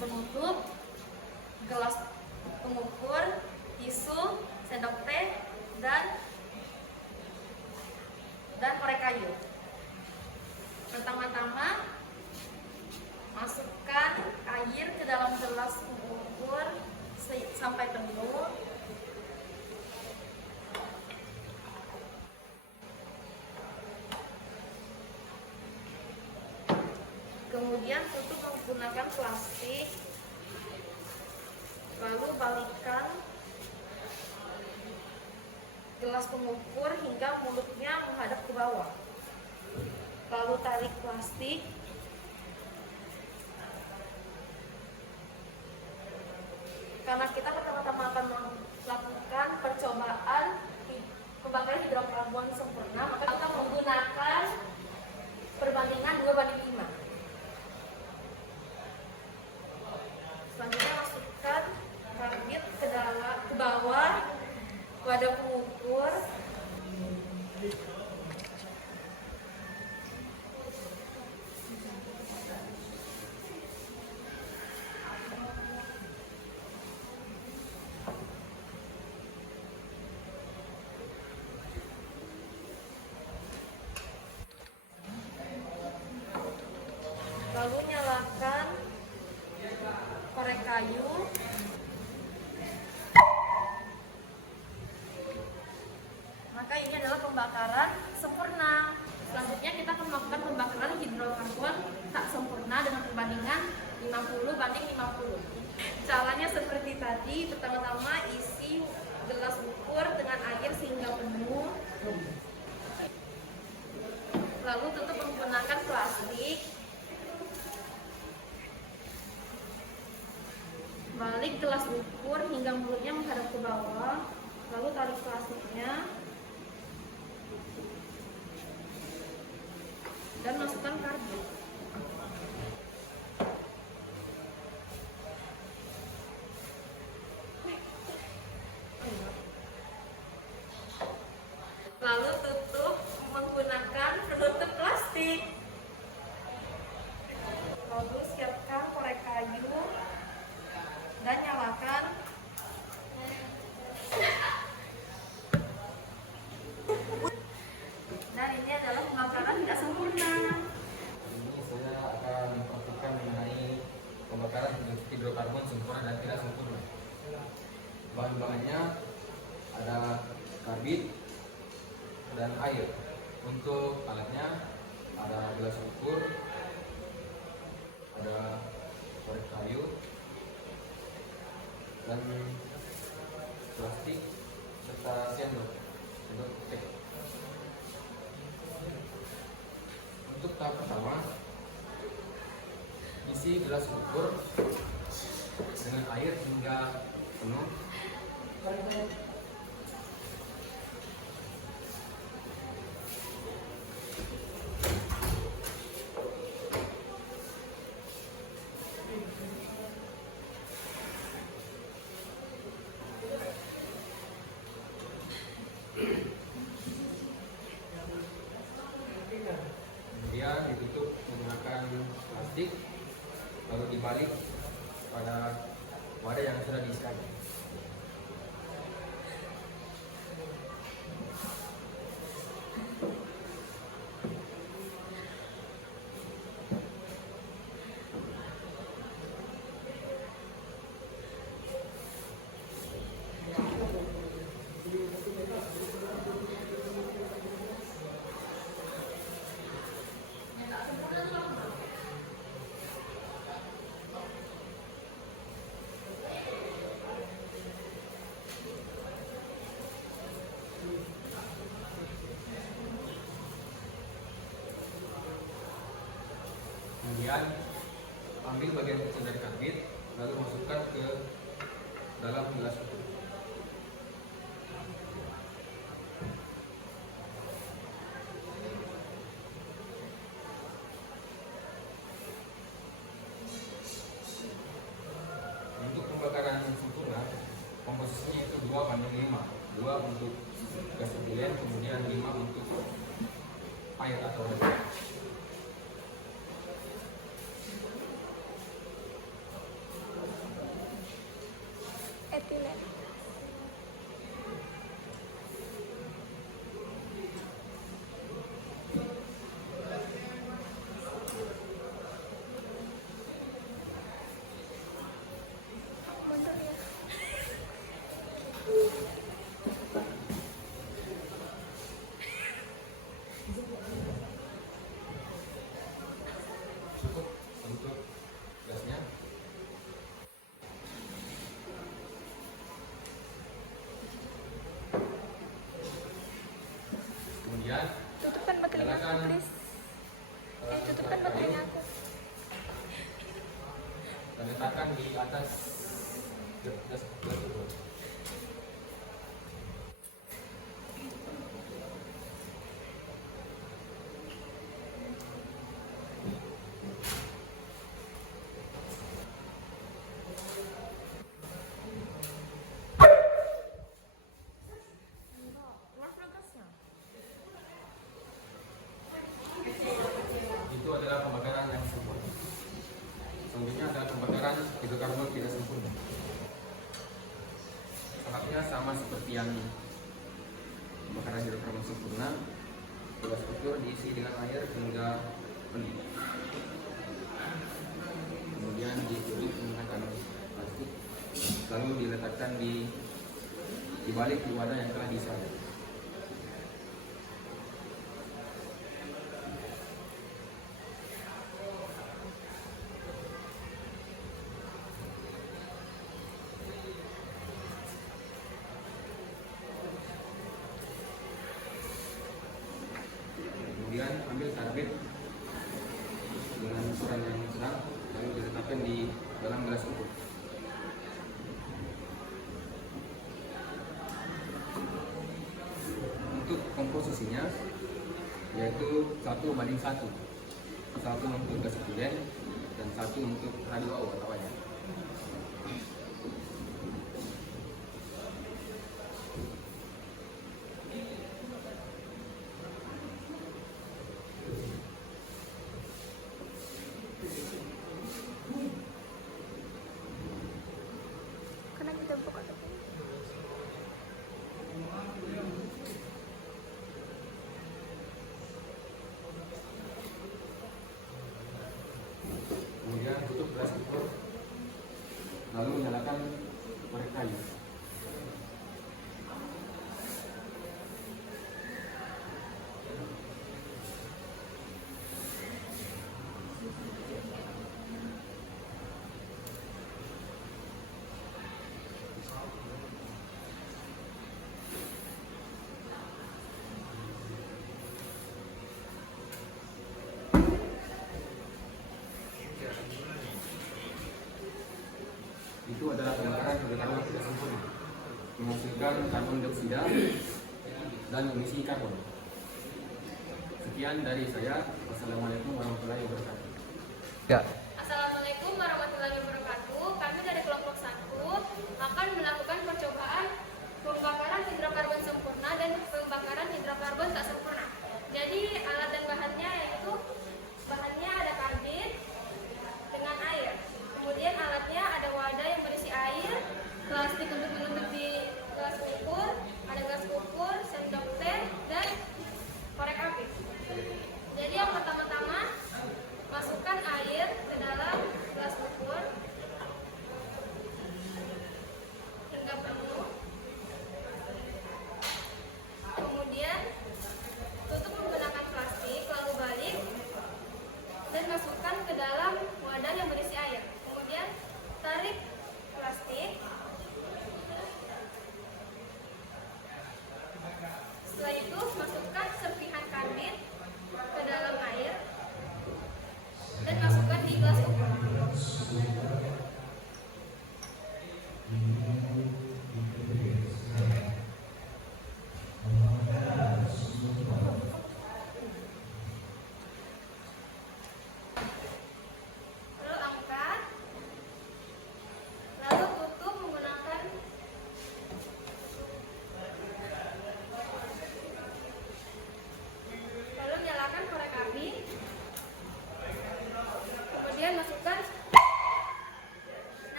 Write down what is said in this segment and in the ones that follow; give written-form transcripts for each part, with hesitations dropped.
penutup, gelas pengukur, tisu, sendok teh, dan korek kayu. Pertama-tama masukkan air ke dalam gelas pengukur sampai penuh. Kemudian tutup menggunakan plastik. Lalu balikkan gelas pengukur hingga mulutnya menghadap ke bawah. Lalu tarik plastik. Karena kita pertama-tama akan melakukan percobaan pembakaran hidrokarbon sempurna, maka kita menggunakan perbandingan 2:5. Selanjutnya masukkan karbit ke bawah wadah pengukur. Lalu nyalakan korek kayu. Maka ini adalah pembakaran sempurna. Selanjutnya kita akan melakukan pembakaran hidrokarbon tak sempurna dengan perbandingan 50:50. Caranya seperti tadi. Pertama-tama isi gelas ukur dengan air sehingga penuh. Lalu tutup menggunakan plastik. Balik gelas ukur hingga mulutnya menghadap ke bawah. Lalu tarik plastiknya dan masukkan karbit. Lalu tutup menggunakan penutup plastik. Lalu siapkan korek kayu dan nyalakan. Dan ini adalah pembakaran tidak sempurna. Ini saya akan mempraktikkan mengenai pembakaran hidrokarbon sempurna dan tidak sempurna. Bahan-bahannya ada karbit dan air. Untuk alatnya ada gelas ukur, ada korek kayu, dan plastik serta sendok teh. Untuk tahap pertama, isi gelas ukur dengan air hingga penuh. Kemudian ditutup menggunakan plastik, lalu dibalik pada wadah yang sudah diisikan. Kemudian ambil bagian kecil dari karbit, lalu masukkan ke dalam gelas itu. Untuk pembakaran sempurna, komposisinya itu 2:5. 2 untuk gas etilen, kemudian 5 untuk air atau air. etilen. Bentar ya. Cukup untuk gasnya. Kemudian Tutupkan baterainya aku, nyalakan please. Tutupkan baterainya aku. dan letakkan di atas gas tersebut. Itu adalah pembakaran yang sempurna. Selanjutnya adalah pembakaran hidrokarbon tidak sempurna. Tahapnya sama seperti yang pembakaran hidrokarbon sempurna. Gas ukur diisi dengan air hingga penuh. Kemudian ditutup menggunakan plastik, lalu diletakkan di balik wadah yang telah disalin. Kemudian ambil karbit dengan ukuran yang sedang, lalu diletakkan di dalam gelas ukur. Untuk komposisinya yaitu 1:1, 1 untuk gas etilen dan 1 untuk H2O atau air. Karena kita buka tuh. Kemudian tutup gelas ukur, lalu nyalakan korek kayu. Itu adalah pembakaran hidrokarbon tidak sempurna, menghasilkan karbon dioksida dan emisi karbon. Sekian dari saya. Wassalamualaikum warahmatullahi wabarakatuh. Ya. Assalamualaikum warahmatullahi wabarakatuh. Kami dari kelompok 1 akan melakukan percobaan pembakaran hidrokarbon sempurna dan pembakaran hidrokarbon tak sempurna. Jadi alat dan bahannya yaitu bahannya ada karbit dengan air. Kemudian alatnya ada wadah yang berisi air, plastik untuk menutup di gelas ukur, ada gas ukur, sendok teh, dan korek api. Jadi yang pertama-tama masukkan air ke dalam gelas ukur hingga penuh. Kemudian tutup menggunakan plastik.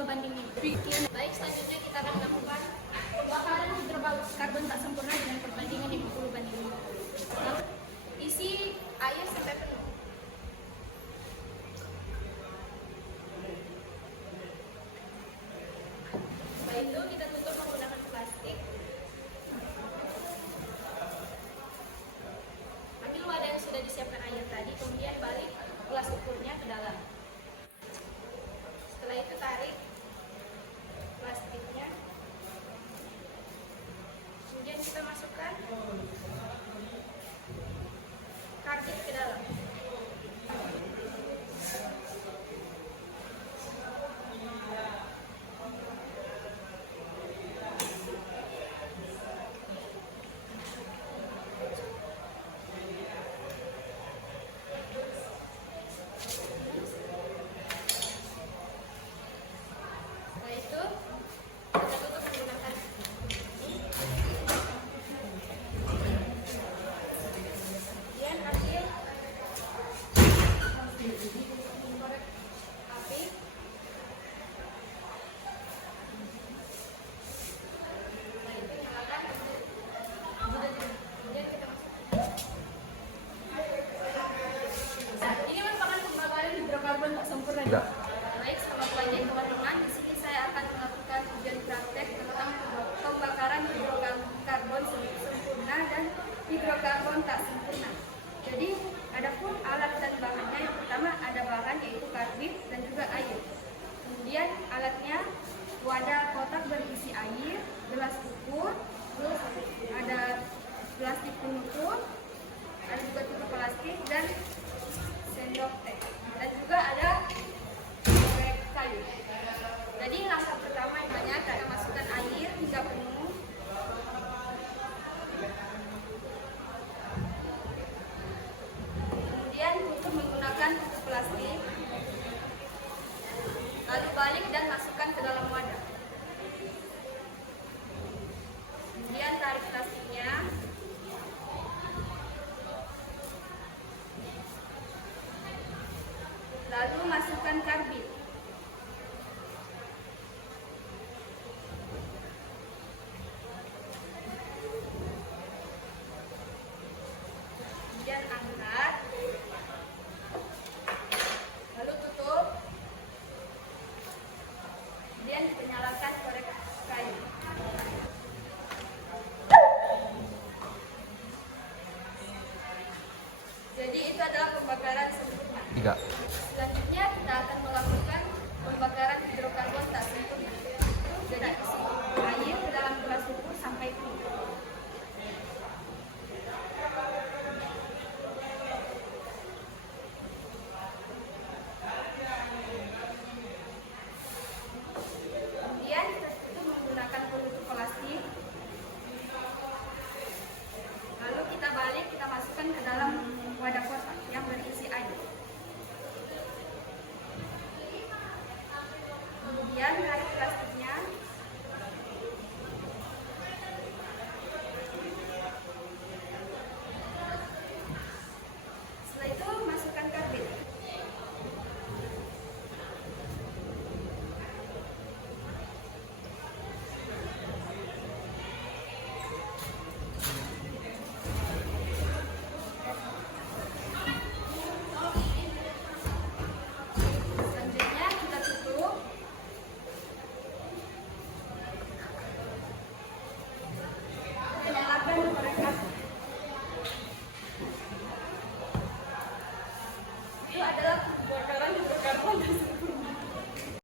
50/5. Baik, selanjutnya kita akan melakukan pembakaran hidrokarbon tak sempurna dengan perbandingan 50/5. Lalu, isi air sampai penuh. Setelah itu kita tutup menggunakan plastik. Ambil wadah yang sudah disiapkan air tadi, kemudian balik gelas ukurnya ke dalam. Setelah itu tarik plastiknya, kemudian kita masukkan karbit ke dalam. Setelah itu kita tutup menggunakan kemudian ambil korek api. Setelah itu nyalakan, kemudian kita masukkan. Ini merupakan pembakaran hidrokarbon tak sempurna. Enggak. Baik, selamat pelajaran teman-teman. Di sini saya akan melakukan ujian praktek tentang pembakaran hidrokarbon sempurna dan hidrokarbon tak sempurna. Jadi, adapun alat dan bahannya, yang pertama ada bahan yaitu karbit dan juga air. Kemudian alatnya wadah kotak berisi air, gelas ukur, terus ada plastik penutup, ada juga tutup plastik dan sendok teh. Dan juga ada korek kayu. Jadi langkah pertama yang banyak kita masukkan air hingga penuh. Kemudian tutup menggunakan tutup plastik. Lalu balik dan masukkan ke dalam wadah. Kemudian tarik plastiknya. Lalu masukkan karbit. Kemudian angkat. Lalu tutup. Kemudian nyalakan korek kayu. Jadi itu adalah pembakaran sempurna. 3. Selanjutnya kita akan melakukan pembakaran hidrokarbon tak sempurna. Jadi isi air ke dalam gelas ukur sampai penuh. Kemudian kita tutup menggunakan penutup plastik. Lalu kita balik, kita masukkan ke dalam wadah kotak yang berisi air. Kemudian